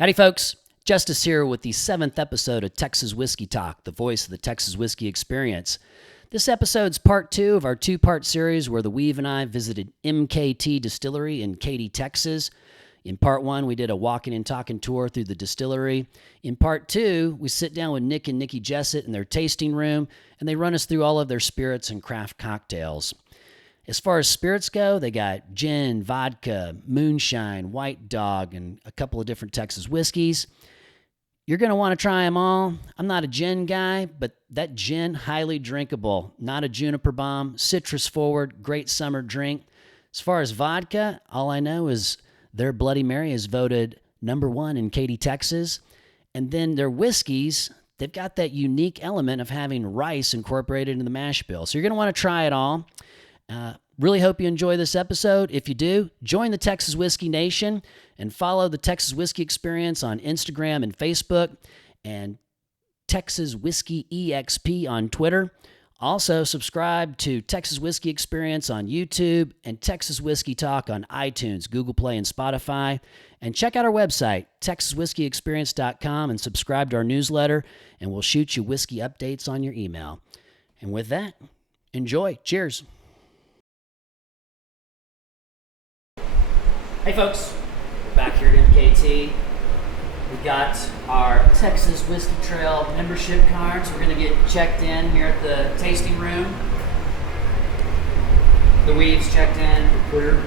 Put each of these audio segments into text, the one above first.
Howdy, folks. Justice here with the 7th episode of Texas Whiskey Talk, the voice of the Texas whiskey experience. This episode's part 2 of our 2-part series where the Weave and I visited MKT Distillery in Katy, Texas. In part 1, we did a walking and talking tour through the distillery. In part 2, we sit down with Nick and Nici Jessett in their tasting room, and they run us through all of their spirits and craft cocktails. As far as spirits go, they got gin, vodka, moonshine, white dog, and a couple of different Texas whiskeys. You're going to want to try them all. I'm not a gin guy, but that gin, highly drinkable, not a juniper bomb, citrus forward, great summer drink. As far as vodka, all I know is their Bloody Mary is voted #1 in Katy, Texas. And then their whiskeys, they've got that unique element of having rice incorporated in the mash bill. So you're going to want to try it all. Really hope you enjoy this episode. If you do, join the Texas Whiskey Nation and follow the Texas Whiskey Experience on Instagram and Facebook, and Texas Whiskey EXP on Twitter. Also, subscribe to Texas Whiskey Experience on YouTube and Texas Whiskey Talk on iTunes, Google Play, and Spotify. And check out our website, texaswhiskeyexperience.com, and subscribe to our newsletter, and we'll shoot you whiskey updates on your email. And with that, enjoy. Cheers. Hey folks, we're back here at MKT. We got our Texas Whiskey Trail membership cards. We're going to get checked in here at the tasting room. The Weave's checked in. Clear.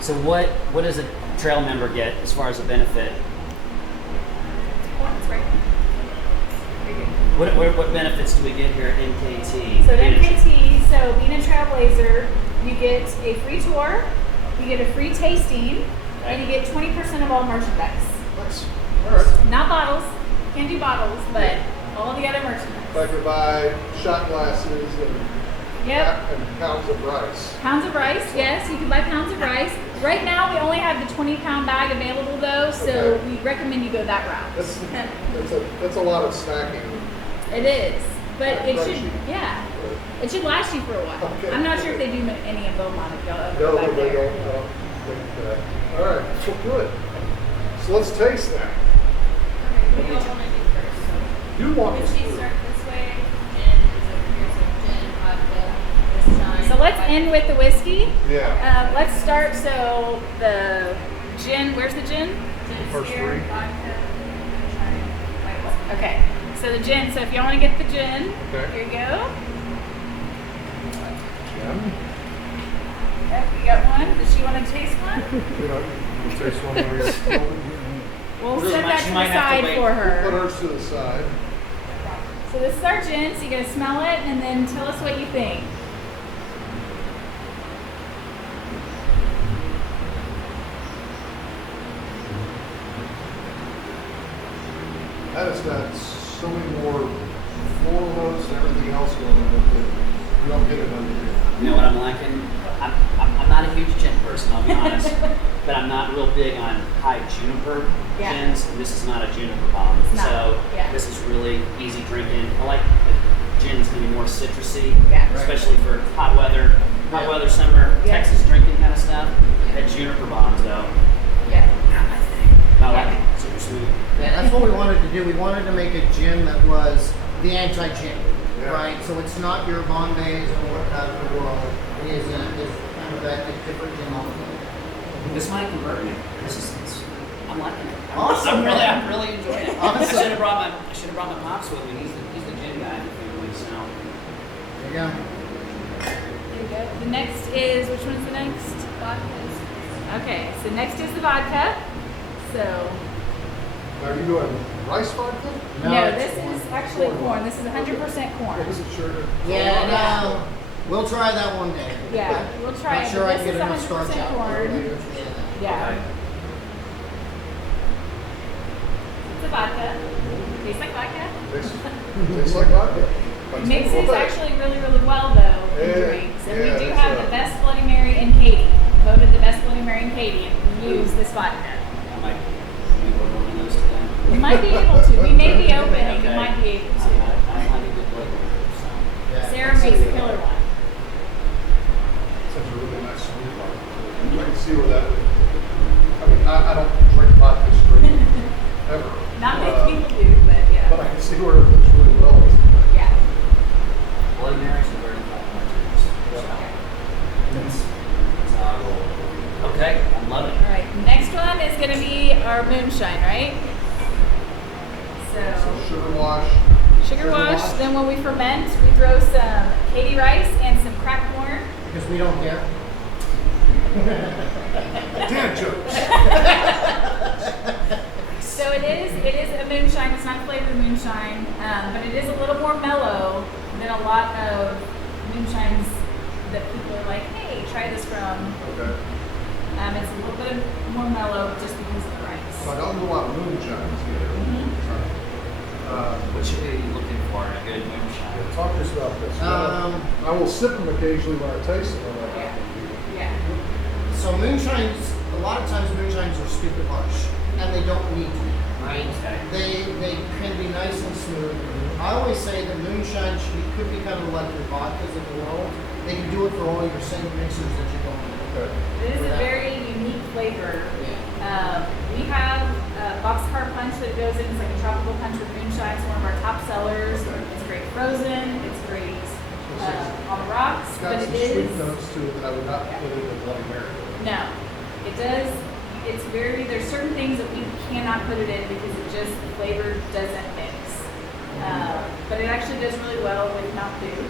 So what does a trail member get as far as a benefit? That's right. What benefits do we get here at MKT? So at MKT, so being a trailblazer, you get a free tour, you get a free tasting, and you get 20% of all merchandise. Nice. All right. Not bottles, can't do bottles, but all the other merchandise. If I could buy shot glasses and, and pounds of rice. Pounds of rice, yes, you can buy pounds of rice. Right now, we only have the 20-pound bag available though, so we recommend you go that route. That's a lot of snacking. It is, but it should, it should last you for a while. Okay. I'm not sure if they do any in Beaumont if y'all ever No, go back they there. don't. All right, so good. So let's taste that. Okay, what do you all want to do first? You want Would this she food. start this way? And is over here some gin, vodka, moonshine. So let's end with the whiskey. Yeah. Let's start. So the gin. Where's the gin? Gin's First here, three. vodka, moonshine, white whisky. Okay. So the gin. So if y'all want to get the gin, Okay. here you go. Jim? Yep, you got one. Does she want to taste one? You taste one where We'll Really set might- that she to might the have to side wait. for Put her. hers to the side. So this is our gin. So you're gonna smell it and then tell us what you think. That has got so many more floral notes and everything else going on with it. You don't get it under here. You know what I'm liking? I'm not a huge gin person, I'll be honest, but I'm not real big on high juniper gins, and this is not a juniper bomb. It's not, So yeah. this is really easy drinking. I like the gin is going to be more citrusy, Yeah. especially for hot weather, summer, Yeah. Texas drinking kind of stuff. That juniper bombs though, Yeah. not my thing. I like it, super smooth. Yeah, that's what we wanted to do. We wanted to make a gin that was the anti-gin, Yeah. right? So it's not your Bombays or what out of the world. It is kind of a different gin. This might convert me. I'm liking it. Awesome, I'm really enjoying it. Awesome. I should have brought my pops with me. He's the gin guy in the family, so. There you go. There you go. The next is, which one's the next? Vodka. Okay, so next is the vodka. So, Now, are you doing rice vodka? no, it's this is actually corn. This is 100% corn. What is it, sugar? Yeah, no. We'll try that one day. Yeah, we'll try Not it. sure but I can this get is enough starch 100% out corn. later. Yeah. Okay. It's a vodka. Tastes like vodka. Tastes like vodka. It mixes actually really, really well though in Yeah, drinks. And yeah, we do that's have right. the best Bloody Mary in Katy. Voted the best Bloody Mary in Katy, and we use this vodka. I might be order one of those today. You might be able to. We may be open and you Okay. might be able I to. like a good flavor. So. Yeah. Sarah makes a killer one. moonshine, right? So Sugar wash. sugar wash. Then when we ferment, we throw some Katy rice and some cracked corn. Because we don't care. Dad jokes. So it is a moonshine. It's not flavored moonshine, but it is a little more mellow than a lot of moonshines that people are like, hey, try this from. Okay. It's a little bit more mellow just because of the rice. I don't know what moonshines here. What should we be looking for in a good moonshine? Talk to us about this. I will sip them occasionally when I taste them. Yeah. Yeah. So moonshines, a lot of times moonshines are stupid harsh, and they don't need to be, right? Okay. They can be nice and smooth. I always say that moonshine could be kind of like your vodkas of the world. They can do it for all your same mixers that you're going with. Okay. It is a very unique flavor. Yeah. We have a boxcar punch that goes in. It's like a tropical punch with moonshine. It's one of our top sellers. It's great frozen. It's great on the rocks. It's But got it some sweet is. notes to it that I would not put in a Bloody Mary. No, it does. It's very. There's certain things that we cannot put it in because it just the flavor doesn't mix. But it actually does really well with Mountain Dew.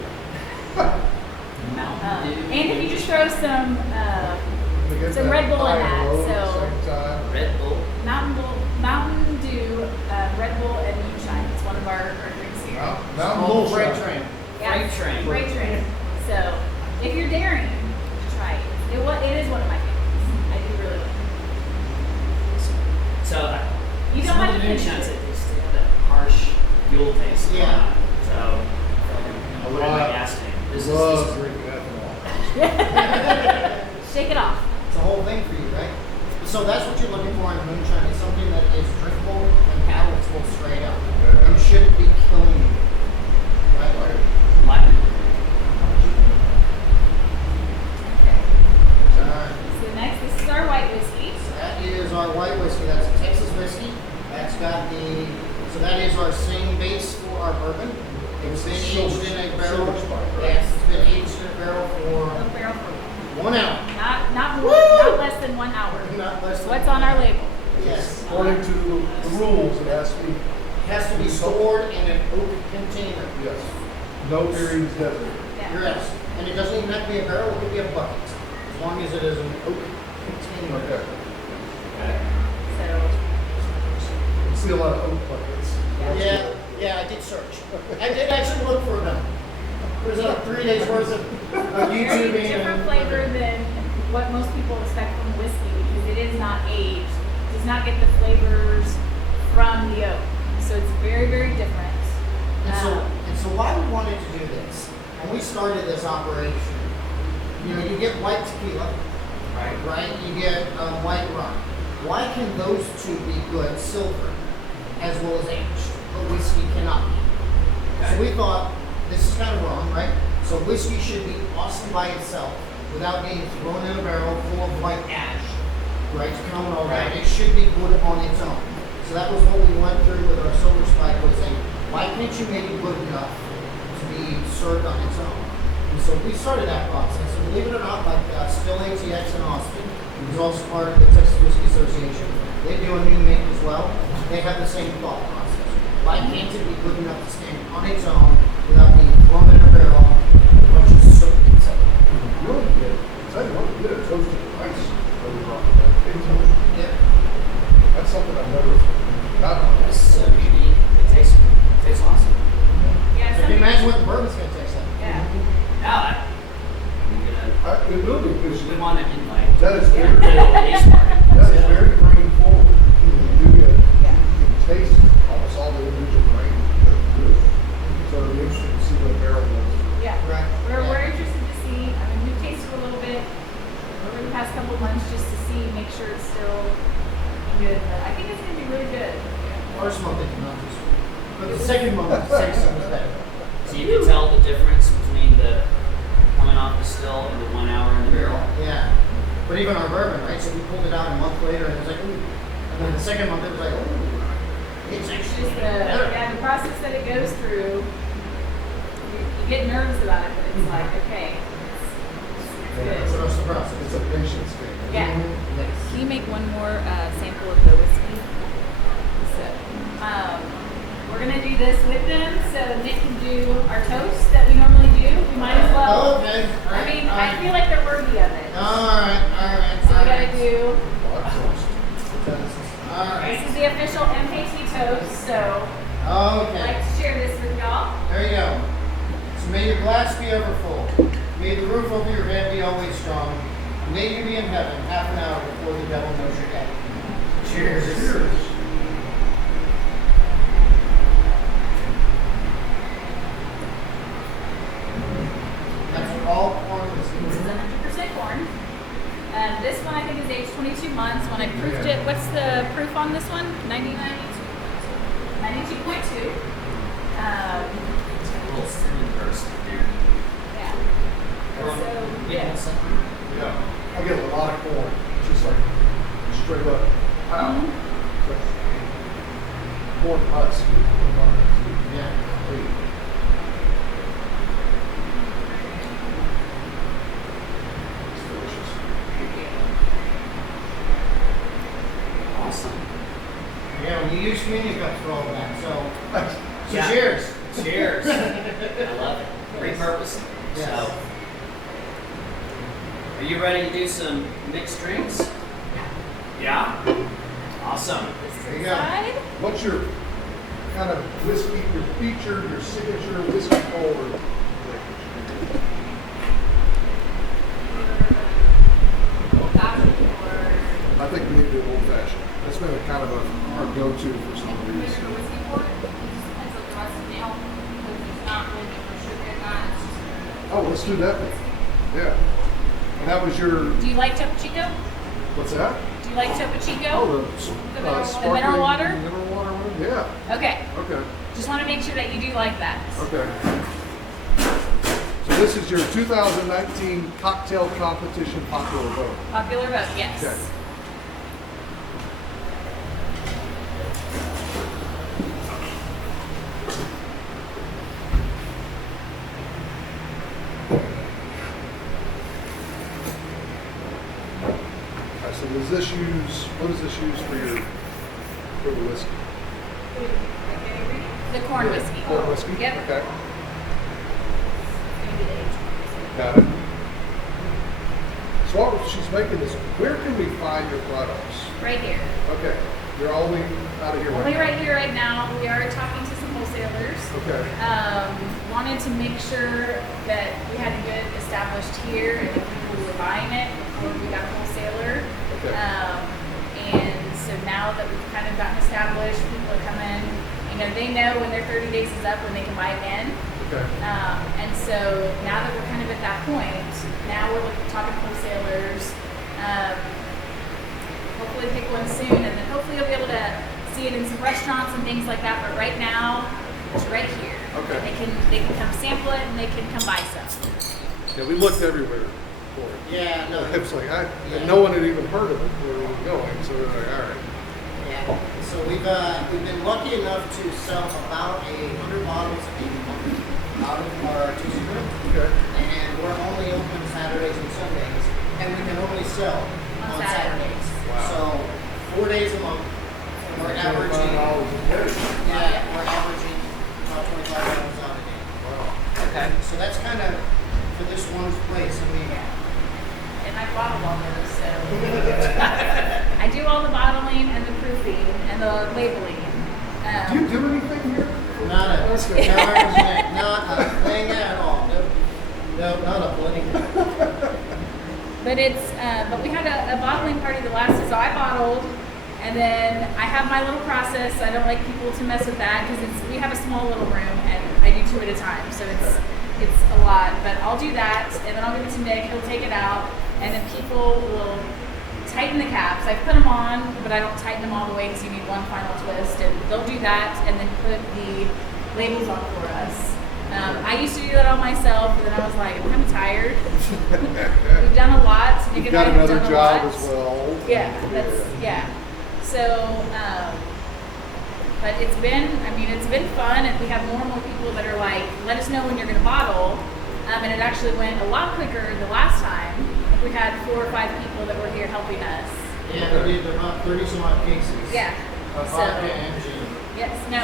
And if you just throw some Red Bull in that, so Red Bull. Mountain Dew, Red Bull, and moonshine. It's one of our drinks here. Mountain Freight Bull train. Freight train. Freight train. So if you're daring, try it. It is one of my favorites. I do really like it. So You don't some have of to the finish moonshines, it. they still have that harsh fuel taste. Yeah. So I wouldn't like asking. This Love is drinking ethanol. Shake it off. It's a whole thing for you, right? So that's what you're looking for in a moonshine. It's something that is drinkable and palatable straight up. Yeah. And shouldn't be killing you. Right? lemon. Alright. So next, this is our white whiskey. That is our white whiskey. That's a Texas whiskey. That's got so that is our same base for our bourbon. It's been aged in a barrel. Silver spike, right? Yes, it's been aged in a barrel for A barrel for 1 hour. not more, Woo! not less than 1 hour. Not less than What's on our label? Yes. According to the rules, it has to be, It has to be stored in an open container. yes, no periods designated. Yeah. Yes. And it doesn't even have to be a barrel, it could be a bucket. As long as it is an open container. Okay. So, You see a lot of oak buckets. Yeah, I did search. I did actually look for them. There's 3 days worth of very YouTube different flavor than what most people expect from whiskey because it is not aged. It does not get the flavors from the oak. So it's very, very different. And so why we wanted to do this, when we started this operation, you get white tequila, right? You get white rum. Why can those two be good silver as well as aged, but whiskey cannot be? So we thought, this is kind of wrong, right? So whiskey should be awesome by itself without being thrown in a barrel full of white ash, right? To come and all that. It should be good on its own. So that was what we went through with our silver spike, was saying, why can't you make it good enough to be served on its own? And so we started that process. And believe it or not, like Still ATX in Austin, who's also part of the Texas Whiskey Association, they do a new make as well. They have the same thought process. Why can't it be good enough to stand on its own without being thrown in a barrel with a bunch of soap and stuff? You really get, tell you what, you get a toasted rice over on that. Yeah. That's something I've never gotten. That's so unique. It tastes awesome. Yeah, So can you imagine what the bourbon's going to taste like? Yeah. No, It will be, because we want to invite. that is Get very, rid of the taste part. that is very grain forward. You do get, Yeah. you can taste almost all the individual grain. So it'll be interesting to see what a barrel does. Yeah. Right. We're interested to see. I mean, we've tasted a little bit over the past couple months just to see, make sure it's still good. But I think it's going to be really good. First month they came out this week. But the second month, the second was better. So you can tell the difference between the coming off the still and the 1 hour in the barrel. Yeah. But even our bourbon, right? So we pulled it out a month later and it was like, ooh. And then the second month it was like, ooh. It's actually Just better. the process that it goes through, you get nervous about it, but it's like, okay, it's Trust the process. It's a patience game. Yeah. Yes. Can you make one more sample of the whiskey? So, we're gonna do this with them, so Nick can do our toast that we normally do. We might as well. Okay. I mean, I feel like they're worthy of it. Alright. So we gotta do. Alright. This is the official MKT toast, so I'd Okay. like to share this with y'all. There you go. So may your glass be ever full. May the roof over your head be always strong. May you be in heaven half an hour before the devil knows you're dead. Cheers. That's all corn This is 100% corn. This one I think is aged 22 months. When I proofed it, what's the proof on this one? 92.2. A little cinnamon burst in there. Yeah. So, yeah. Yeah. I get a lot of corn. It's just like straight up. Wow. Mm-hmm. Corn huts. Yeah. It's delicious. Awesome. Yeah, when you use communion cups for all that. So Yeah. cheers. Cheers. I love it. Repurposing. Yes. So, are you ready to do some mixed drinks? Yeah. Awesome. There you go. Side. What's your kind of whiskey, your feature, your signature whiskey holder? I think we need to do old fashioned. That's been a kind of our go-to for some of these. Oh, let's do that then. Yeah. And that was your, Do you like Topo Chico? what's that? Do you like Topo Chico? Oh, The the mineral water? Mineral water one? Yeah. Okay. Okay. Just want to make sure that you do like that. Okay. So this is your 2019 cocktail competition popular vote. Popular vote, yes. Okay. All right, so does this use, what does this use for the whiskey? The corn whiskey. Corn whiskey? Yep. Okay. Got it. So what she's making is, where can we find your products? Right here. Okay, you're only out of here Only right right here, right now. We are talking to some wholesalers. Okay. Wanted to make sure that we had a good established here and that people were buying it before we got a wholesaler. Okay. And so now that we've kind of gotten established, people are coming, they know when their 30 days is up when they can buy again. Okay. And so now that we're kind of at that point, now we're talking to wholesalers. Hopefully pick one soon, and then hopefully you'll be able to see it in some restaurants and things like that. But right now, it's right here. Okay. They can come sample it and they can come buy some. Yeah, we looked everywhere for it. Yeah, no. It was like, and no one had even heard of it where we were going, so we were like, all right. Yeah. So we've been lucky enough to sell about 100 bottles a month out of our tasting room. Okay. And we're only open Saturdays and Sundays, and we can only sell On on Saturdays. Saturdays. Wow. So 4 days a month. And we're averaging, we're averaging about 25 bottles out a day. Wow. Okay. So that's kind of for this one place. I mean, And I bottle all those, so I do all the bottling and the proofing and the labeling. Do you do anything here? not a thing at all. No, not a blending. But we had a bottling party that lasted, so I bottled, and then I have my little process. I don't like people to mess with that because we have a small little room and I do 2 at a time, so it's a lot. But I'll do that, and then I'll give it to Nick. He'll take it out, and then people will tighten the caps. I put them on, but I don't tighten them all the way because you need one final twist. And they'll do that, and then put the labels on for us. I used to do that all myself, but then I was like, I'm kind of tired. We've done a lot. Nick You've and I got have another done a job lot. as well. Yeah. So, but it's been fun, and we have more and more people that are like, let us know when you're going to bottle. And it actually went a lot quicker the last time. We had 4 or 5 people that were here helping us. Yeah, we did about 30 some odd cases. Yeah. A So- vodka engine. Yes, no,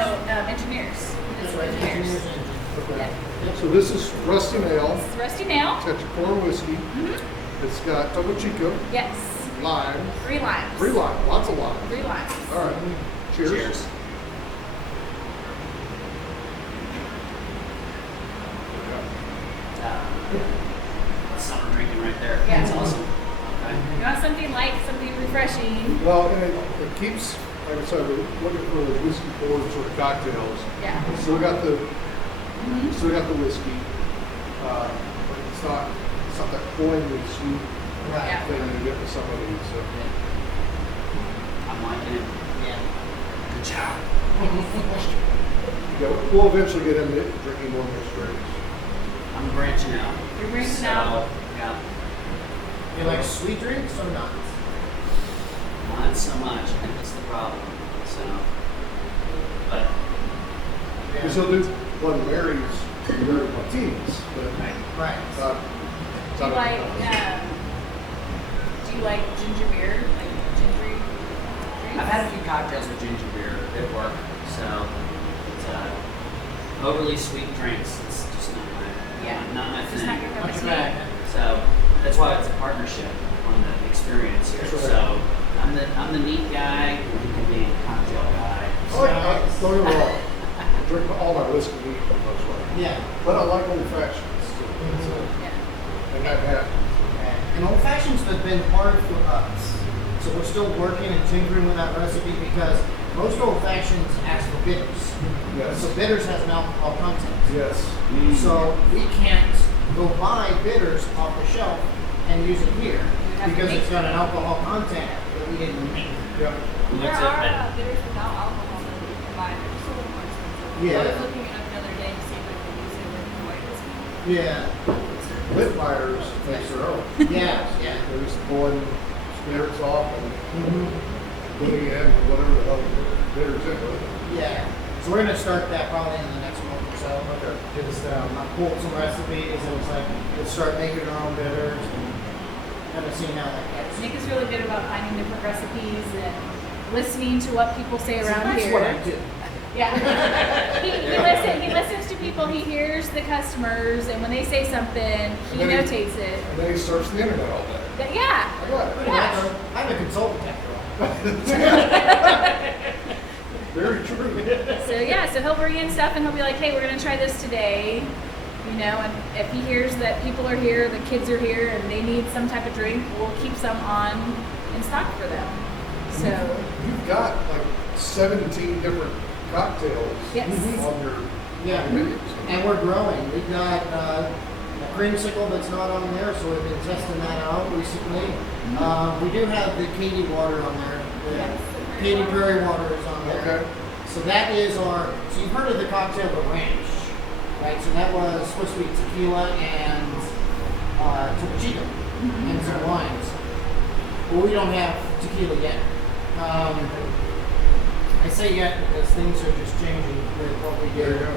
engineers. That's right, engineer's engine. Okay. Yeah. So this is Rusty Nail. This is Rusty Nail. It's got your corn whiskey. It's got Topo Chico, Yes. lime, 3 limes. 3 lime, lots of lime. 3 limes. All right. Cheers. Cheers. Summer drinking right there. Yeah. That's awesome. Okay. You want something light, something refreshing. Well, and it keeps, like I said, we're looking for those whiskey forward sort of cocktails. Yeah. Still got the whiskey, but it's not that cloyingly sweet Right. Yeah. thing you get with some of these. So. I'm liking it. Yeah. Good job. Yeah, we'll eventually get into drinking more mixed drinks. I'm branching out. You're branching So, out. Yeah. You like sweet drinks or not? Not so much. I think that's the problem. So, but Because he'll do Bloody Marys, Mary Martinis, but Right. it's not. Do you like, ginger beer? Like gingery drinks? I've had a few cocktails with ginger beer at work. So, it's, overly sweet drinks. It's just not my, Yeah. not my It's thing. not your cup Not of your tea. bag. So that's why it's a partnership on the experience here. That's right. So I'm the neat guy, and you can be a cocktail guy. Oh, don't get me wrong. I drink all my whiskey neat for the most part. Yeah. But I like old fashions too. Yeah. And that happens. And old fashions have been hard for us. So we're still working and tinkering with that recipe because most old fashions ask for bitters. Yes. So bitters has an alcohol content. Yes. So we can't go buy bitters off the shelf and use it here have to because make it's got an alcohol content that we didn't make. Yeah. There are bitters without alcohol that we can buy. They're just a little more expensive. Yeah. I was looking it up the other day to see if I could use it with white whiskey. Yeah. Lit fires makes their own. Yeah. Yeah. They're just pulling spirits off and Mhm. putting in whatever the hell bitters in with it. Yeah. So we're gonna start that probably in the next month or so. Okay. Just I pulled some recipes and it's like let's start making our own bitters and kind of seeing how that goes. Nick is really good about finding different recipes and listening to what people say around That's here. what I do. Yeah. He listens to people, he hears the customers, and when they say something, he And then notates it. And then he starts the internet all day. But yeah. I got it. Pretty Yeah. much. I'm a consultant after all. Very true. So he'll bring in stuff and he'll be like, hey, we're gonna try this today. You know, and if he hears that people are here, the kids are here, and they need some type of drink, we'll keep some on in stock for them. So You've got like 17 different cocktails Yes. on your Yeah. menus. And we're growing. We've got a creamsicle that's not on there, so we've been testing that out recently. We do have the Katy water on there. The Katy Prairie water is on there. Okay. So that is our. So you've heard of the cocktail, the ranch, right? So that was supposed to be tequila and Topo Chico and some wines. Well, we don't have tequila yet. I say yet because things are just changing with what we There you do. go.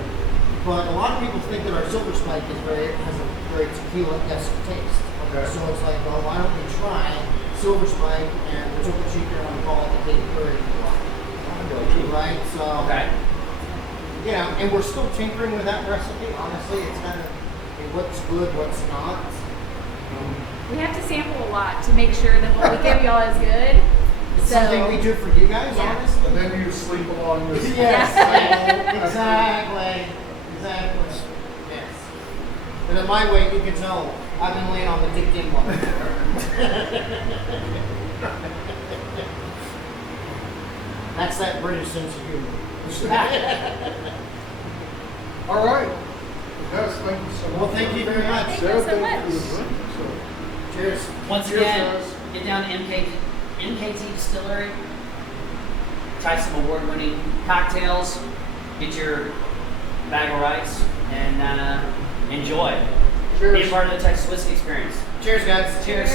But a lot of people think that our Silver Spike has a very tequila-esque taste. Okay. So it's like, well, why don't we try Silver Spike and the Topo Chico and call it the Katy Prairie water? Right? So, Okay. yeah, and we're still tinkering with that recipe. Honestly, it's kind of what's good, what's not. we have to sample a lot to make sure that what we give y'all is good. It's So something we do for you guys, Yeah. honestly. And then you sleep along with Yes, Yeah. exactly. Yes. And at my weight, you can tell I've been laying on the dick in one. That's that British sense of humor. All right. Yes, thank you so much. Well, thank you very much. Thank you Sarah, so thank you much. for the drink. So, Cheers. Once Cheers, again, guys. get down to MKT Distillery. Try some award-winning cocktails. Get your bag of rice and enjoy. Cheers. Be a part of the Texas whiskey experience. Cheers, guys. Cheers.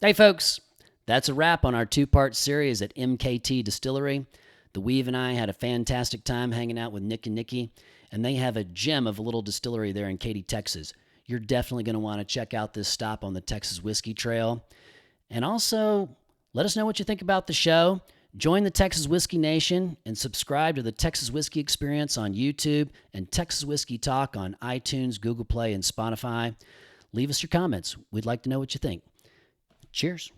Hey, folks, that's a wrap on our two-part series at MKT Distillery. The Weave and I had a fantastic time hanging out with Nick and Nici, and they have a gem of a little distillery there in Katy, Texas. You're definitely going to want to check out this stop on the Texas Whiskey Trail. And also, let us know what you think about the show. Join the Texas Whiskey Nation and subscribe to the Texas Whiskey Experience on YouTube and Texas Whiskey Talk on iTunes, Google Play, and Spotify. Leave us your comments. We'd like to know what you think. Cheers.